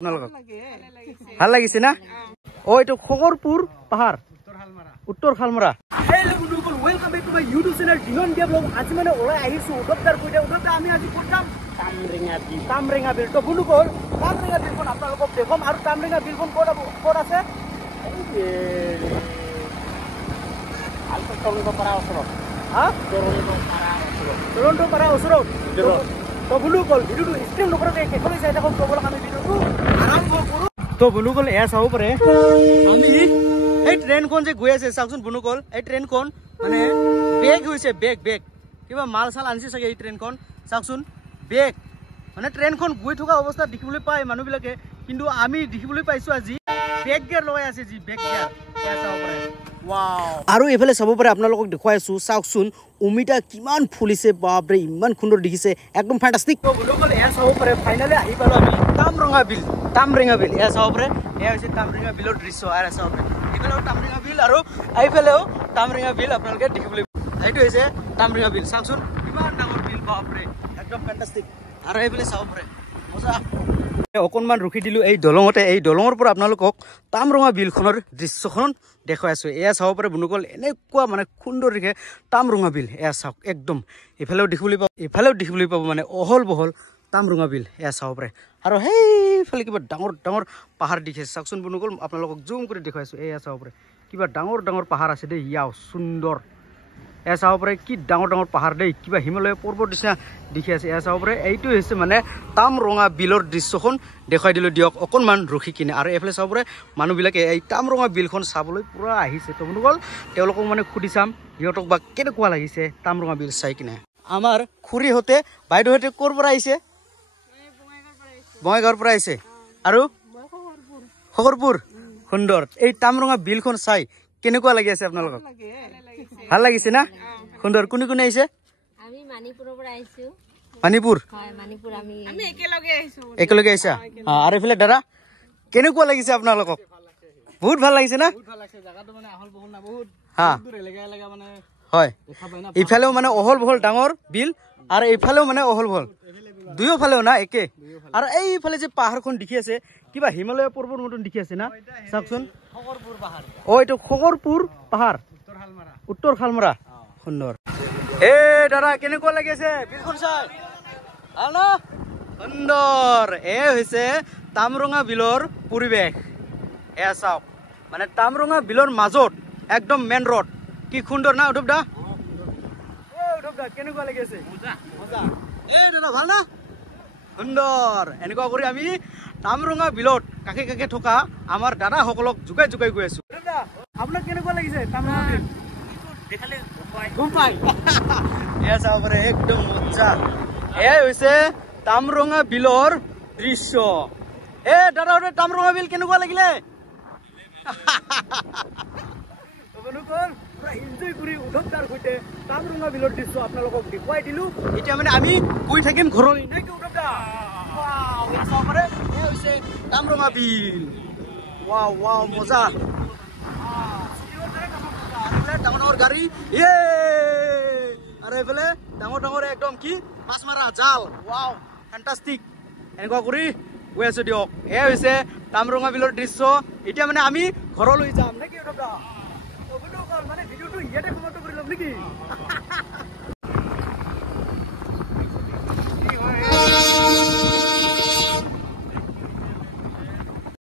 ভাল লাগিছে না ও এইটো খগৰপুৰ পাহাৰ উত্তৰ খালমৰা হেল্ল' বন্ধুসকল welcome back to my YouTube channel ডিনন দিয়া ব্লগ আজি মানে ওলাই আহিছো উদকদাৰ কইটা উদকদাৰ আমি আজি কোথাম তামৰেঙা বিল তো বন্ধুসকল তামৰেঙা বিলখন আপোনালোকক দেখম আৰু তামৰেঙা বিলখন ক'ত আছে আলটো টৰন্টো পাৰা ওচৰত টৰন্টো পাৰা ওচৰত তো বন্ধুসকল ভিডিওটো স্ক্ৰীন নকৰাকৈ শেষলৈ চাই থাকক তবলক আমি ভিডিওটো আৰম্ভ কৰো তো বন্ধুসকল এয়া চাব পাৰে আমি এই ট্ৰেইনখন যে গৈ আছে চাওকচোন বন্ধুসকল এই ট্ৰেইনখন মানে বেগ হৈছে বেগ কিবা মাল চাল আনিছে চাগে এই ট্ৰেইনখন চাওকচোন বেগ মানে ট্ৰেইনখন গৈ থকা অৱস্থাত দেখিবলৈ পায় মানুহবিলাকে কিন্তু আমি দেখিবলৈ পাইছো আজি বেগ গিয়াৰ লগাই আছে যি বেগ গিয়াৰ এয়া চাব পাৰে ওয়াও আৰু এফালে চাব পাৰে আপোনালোকক দেখুৱাই আছো চাওকচোন উমিটা কিমান ফুলিছে বাপৰে ইমান সুন্দৰ দেখিছে একদম ফ্যান্টাস্টিক তো বন্ধুসকল এয়া চাব পাৰে ফাইনালি আহি পালো আমি তামৰেঙা বিল এয়া চাব পাৰে এয়া হৈছে তামৰেঙা বিলৰ দৃশ্য আৰু চাব পাৰে এইফালেও তামৰেঙা বিল আৰু এইফালেও তামৰেঙা বিল আপোনালোকে দেখিবলৈ এইটো হৈছে তামৰেঙা বিল চাওকচোন কিমান ডাঙৰ বিল বাপৰে একদম ফ্যান্টাস্টিক আৰু এইফালে চাব পাৰে মজা অকণমান ৰখি দিলো এই দলঙতে এই দলঙৰ পৰা আপোনালোকক তামৰেঙা বিলখনৰ দৃশ্যখন দেখুৱাই আছো এয়া চাব পাৰে বন্ধুসকল এনেকুৱা মানে সুন্দৰ দেখে তামৰেঙা বিল এয়া চাওক একদম এফালেও দেখিবলৈ পাব মানে অহল বহল তামৰেঙা বিল এয়া চাব পাৰে আৰু সেইফালে কিবা ডাঙৰ ডাঙৰ পাহাৰ দেখিছে চাওকচোন বন্ধুসকল আপোনালোকক জুম কৰি দেখুৱাইছো এয়া চাব পাৰে কিবা ডাঙৰ ডাঙৰ পাহাৰ আছে দেই ইয়াও সুন্দৰ এয়া চাব পাৰে কি ডাঙৰ ডাঙৰ পাহাৰ দেই কিবা হিমালয় পৰ্বত নিচিনা দেখি আছে এয়া চাব পাৰে এইটো হৈছে মানে তামৰেঙা বিলৰ দৃশ্যখন দেখুৱাই দিলো দিয়ক অকণমান ৰখি কিনে আৰু এইফালে চাব পাৰে মানুহবিলাকে এই তামৰেঙা বিলখন চাবলৈ পুৰা আহিছে তো বন্ধুসকল তেওঁলোকক মানে সুধি চাম সিহঁতক বা কেনেকুৱা লাগিছে তামৰেঙা বিল চাই কিনে আমাৰ খুৰীহঁতে বাইদেউহঁতে ক'ৰ পৰা আহিছে বঙাইগাঁৱৰ পৰা আহিছে আৰু খগৰপুৰ সুন্দৰ এই তামৰেঙা বিলখন চাই কেনেকুৱা লাগি আছে আপোনালোকক ভাল লাগিছে না সুন্দৰ কোনে কোনে আহিছে আমি মানিপুৰৰ পৰা আহিছো মানিপুৰ হয় মানিপুৰ আমি একেলগে আহিছা আৰু এফালে দাদা কেনেকুৱা লাগিছে আপোনালোকক বহুত ভাল লাগিছে না জায়গাটো মানে আহল বহল না বহুত দূৰ এলেকা মানে হয় ইফালেও মানে অহল বহল ডাঙৰ বিল আৰু এইফালেও মানে অহল বহল দুয়োফালেও না একে আৰু এইফালে যে পাহাৰখন দেখি আছে কিবা হিমালয় পৰ্বত মতন দেখি আছে না চাওকচোন খগৰপুৰ পাহাৰ এইটো খগৰপুৰ পাহাৰ উত্তৰ খালমৰা সুন্দৰ এ দাদা কেনেকুৱা লাগি আছে বিলখন চাই ভাল না সুন্দৰ এ হৈছে তামৰেঙা বিলৰ পৰিৱেশ এয়া চাওক মানে তামৰেঙা বিলৰ মাজত একদম মেইন ৰোড কি সুন্দৰ না উদ্ধৱ দা কেনেকুৱা লাগি আছে মজা এই দাদা ভাল না সুন্দৰ এনেকুৱা কৰি আমি তামৰেঙা বিলত কাষে কাষে থকা আমাৰ দাদাসকলক যোগাই গৈ আছো আপোনাক কেনেকুৱা লাগিছে তামৰেঙা বিল দেখালে গম পাই এয়া চাব পাৰে একদম মজা এয়াই হৈছে তামৰেঙা বিলৰ দৃশ্য এ দাদাহঁতে তামৰেঙা বিল কেনেকুৱা লাগিলে এনজয় কৰি উদ্ধৱদাৰ সৈতে তামৰেঙা বিলৰ দৃশ্য আপোনালোকক দেখুৱাই দিলো এতিয়া মানে আমি গৈ থাকিম ঘৰলৈ নেকি উদ্ধৱদা চাব পাৰে এয়া হৈছে তামৰেঙা বিল ৱাও মজা ডাঙৰ ডাঙৰ গাড়ী আৰু এইফালে ডাঙৰ ডাঙৰ একদম কি মাছ মৰা জাল ৱাও ফ্যান্টাস্টিক এনেকুৱা কৰি গৈ আছো দিয়ক এয়া হৈছে তামৰেঙা বিলৰ দৃশ্য এতিয়া মানে আমি ঘৰলৈ যাম নেকি উদ্ধৱ দা মানে ভিডিওটো ইয়াতে সমাপ্ত কৰি ল'ম নেকি